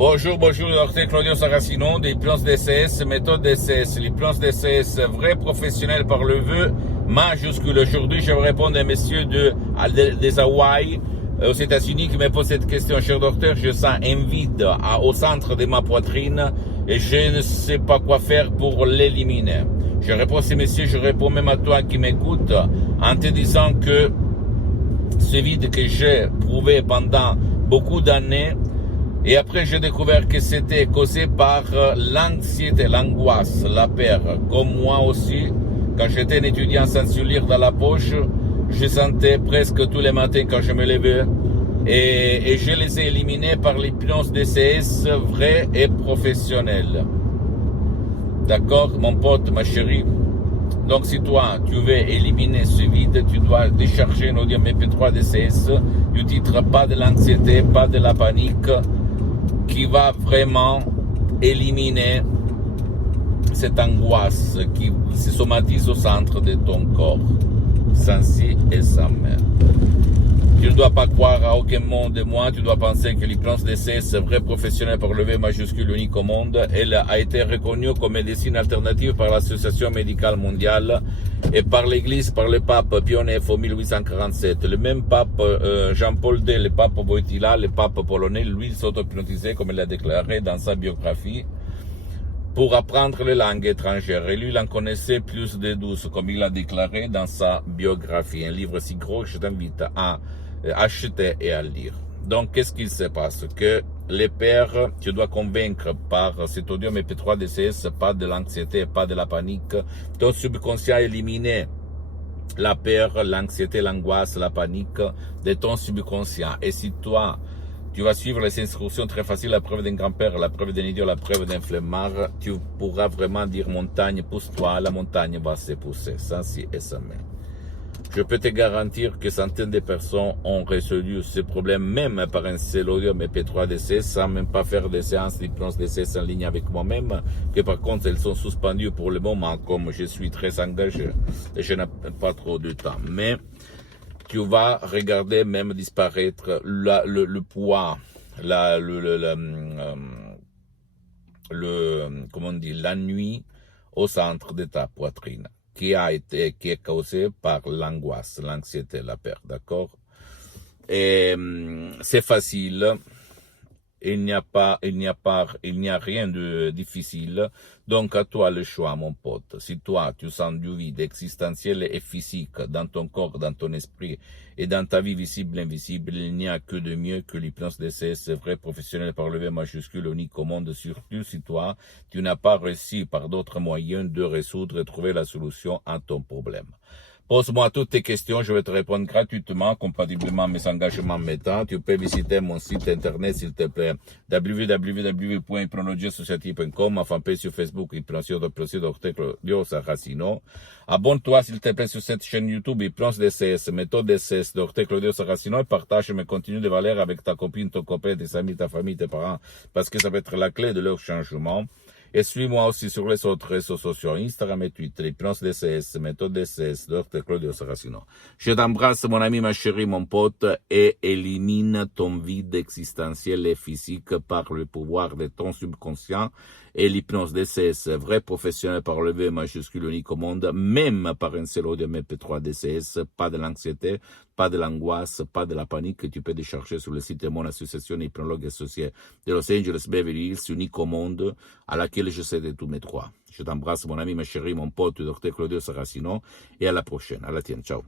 Bonjour, docteur Claudio Saracino, d'hypnose DCS, méthode DCS, l'hypnose DCS, vrai professionnel par le vœu majuscule. Aujourd'hui, je vais répondre à un monsieur des Hawaï, aux États-Unis, qui me pose cette question. Cher docteur, je sens un vide au centre de ma poitrine et je ne sais pas quoi faire pour l'éliminer. Je réponds à ces messieurs, je réponds même à toi qui m'écoute, en te disant que ce vide que j'ai prouvé pendant beaucoup d'années, et après, j'ai découvert que c'était causé par l'anxiété, l'angoisse, la peur. Comme moi aussi, quand j'étais un étudiant sans sourire dans la poche, je sentais presque tous les matins quand je me levais. Et je les ai éliminés par l'hypnose DCS vraie et professionnelle. D'accord, mon pote, ma chérie? Donc, si toi, tu veux éliminer ce vide, tu dois décharger un audio MP3 DCS du titre pas de l'anxiété, pas de la panique, qui va vraiment éliminer cette angoisse qui se somatise au centre de ton corps, sans si et sans mais. Tu ne dois pas croire à aucun monde de moi, tu dois penser que l'hypnose DCS, vrai professionnel par le V majuscule unique au monde, elle a été reconnue comme médecine alternative par l'Association médicale mondiale et par l'Église, par le pape Pie IX en 1847. Le même pape Jean-Paul II, le pape Wojtyła, le pape polonais, lui s'auto-hypnotisait, comme il l'a déclaré dans sa biographie, pour apprendre les langues étrangères. Et lui, il en connaissait plus de 12, comme il l'a déclaré dans sa biographie. Un livre si gros que je t'invite à acheter et à lire. Donc, qu'est-ce qu'il se passe? Que les pères, tu dois convaincre par cet audio MP3 DCS, pas de l'anxiété, pas de la panique. Ton subconscient a éliminé la peur, l'anxiété, l'angoisse, la panique de ton subconscient. Et si toi, tu vas suivre les instructions très faciles, la preuve d'un grand-père, la preuve d'un idiot, la preuve d'un flemmard, tu pourras vraiment dire montagne, pousse-toi, la montagne va se pousser, sans si et sans mais. Je peux te garantir que centaines de personnes ont résolu ce problème, même par un seul audio MP3 DCS, sans même pas faire des séances d'hypnose DCS en ligne avec moi-même, que par contre elles sont suspendues pour le moment, comme je suis très engagé et je n'ai pas trop de temps. Mais tu vas regarder même disparaître le poids, comment on dit, la nuit au centre de ta poitrine, qui est causée par l'angoisse, l'anxiété, la peur, d'accord? Et c'est facile. Il n'y a rien de difficile. Donc, à toi le choix, mon pote. Si toi, tu sens du vide existentiel et physique dans ton corps, dans ton esprit et dans ta vie visible et invisible, il n'y a que de mieux que l'hypnose DCS, vrai professionnel par le V majuscule unique au monde, surtout si toi, tu n'as pas réussi par d'autres moyens de résoudre et trouver la solution à ton problème. Pose-moi toutes tes questions, je vais te répondre gratuitement, compatiblement à mes engagements méta. Tu peux visiter mon site internet, s'il te plaît, www.hypnologieassociative.com, ma fanpage sur Facebook, Hypnose Dr. Claudio Saracino. Abonne-toi, s'il te plaît, sur cette chaîne YouTube, Hypnose DCS, méthode DCS, Dr. Claudio Saracino, et partage mes contenus de valeur avec ta copine, ton copain, tes amis, ta famille, tes parents, parce que ça peut être la clé de leur changement. Et suis-moi aussi sur les autres réseaux sociaux, Instagram et Twitter, Hypnose DCS, méthode DCS, Dr. Claudio Saracino. Je t'embrasse, mon ami, ma chérie, mon pote, et élimine ton vide existentiel et physique par le pouvoir de ton subconscient et l'hypnose DCS, vrai professionnel par le V majuscule unique au monde, même par un seul audio MP3 DCS, pas de l'anxiété, pas de l'angoisse, pas de la panique que tu peux décharger sur le site de mon association hypnologue associée de Los Angeles Beverly Hills, unique au monde, à laquelle je cède tous mes droits. Je t'embrasse, mon ami, ma chérie, mon pote, Dr. Claudio Saracino, et à la prochaine. À la tienne. Ciao.